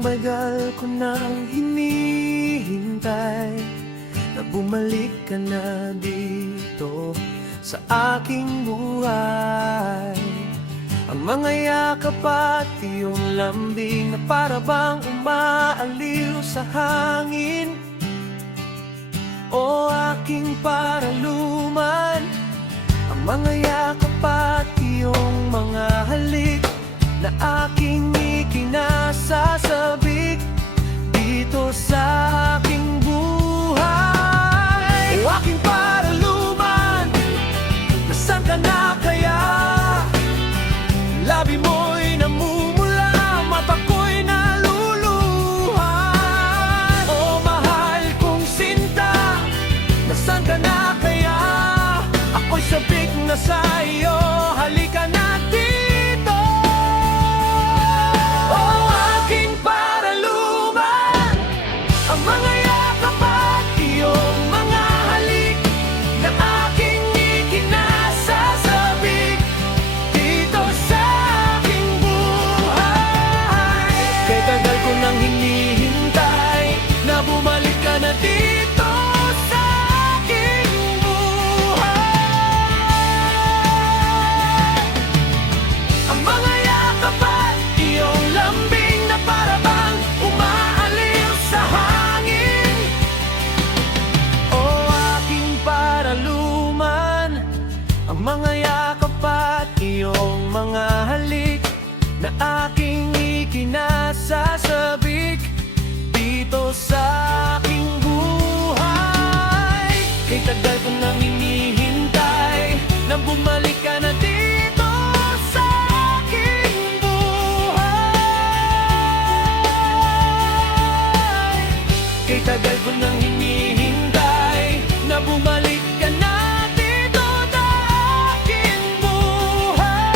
bagal ko nang hinihintay na bumalik ka na dito sa aking buhay. Ang mga yakap at iyong lambing na para bang umaaliw sa hangin, o aking paraluman. Ang mga yakap at iyong mga halik na aking ikinasasabik dito sa aking buhay. O aking paraluman, nasaan ka na kaya? Labi mo'y namumula, mata ko'y naluluha. O mahal kong sinta, nasaan ka na kaya? Ako'y sabik na sa iyo, halika na dito. O aking paraluman, ang mga yakap at iyong mga halik na aking ikinasasabik dito sa aking buhay. Kay tagal ko nang hinihintay na bumalik ka na dito sa aking buhay. Ang mga yakap at iyong lambing na para bang umaaliw sa hangin, o aking paraluman. Ang mga yakap at iyong mga halik na aking ikinasasabik dito sa aking buhay. Kay tagal ko nang hinihintay na bumalik ka na dito sa aking buhay. Kay tagal ko nang hinihintay na bumalik ka na dito sa aking buhay.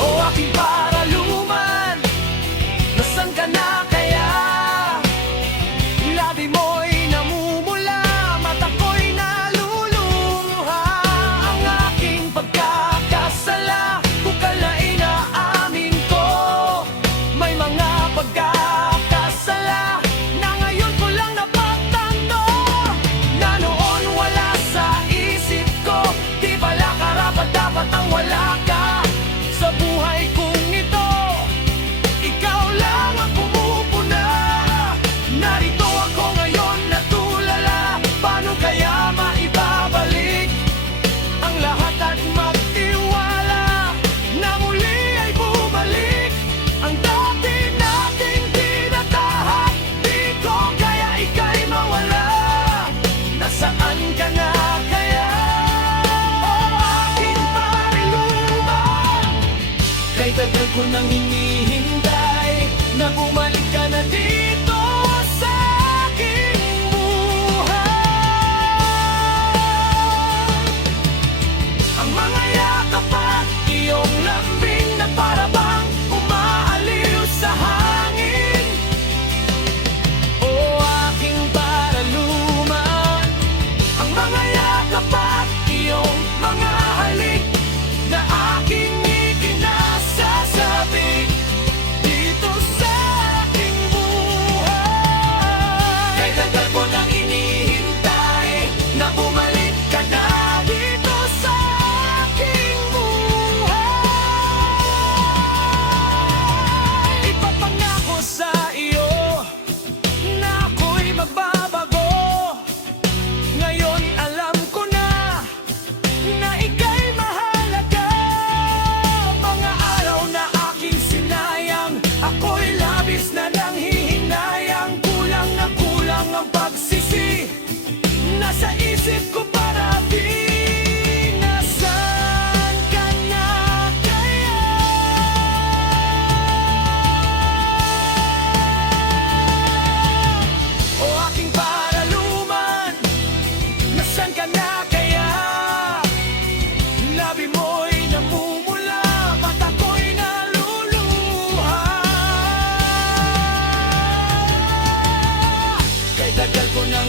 O aking paraluman, nasaan ka na kaya? Labi mo'y namumula, mata ko'y naluluha. Ang aking pagkakasala, bukal na inaamin ko. May mga pagkakasala na ngayon ko lang napagtanto, na noon wala sa isip ko. Di pala karapat dapat ang wala ka sa buhay kong ito. Ikaw lang ang pumupuna. Narito ako ngayon natulala. Paano kaya maibabalik ang lahat at magtiwala na muli ay bumalik ang dati nating tinatahak? Di ko kaya ika'y mawala. Nasaan ka na kaya? O aking paraluman, kay tagal ko nang hinihintay na bumalik ka na dito sa aking buhay. Ang mga yakap at iyong lambing na para bang umaaliw sa hangin, o aking paraluman. Ang mga yakap at iyong mga halik na aking ikinasasabik dito sa aking buhay. Kay tagal ko nang hinihintay na bumalik ka na dito sa aking buhay. Ipapangako sa iyo na ako'y magbabago. Ngayon alam ko na ika'y mahalaga. Mga araw na aking sinayang, ako'y labis na nanghihinayang. Kulang na kulang ang pagsisi, nasa isip ko parating. Nasaan ka na kaya? O aking paraluman, nasaan ka na kaya? Labi mo'y namumula, mata ko'y naluluha. Kay tagal ko nang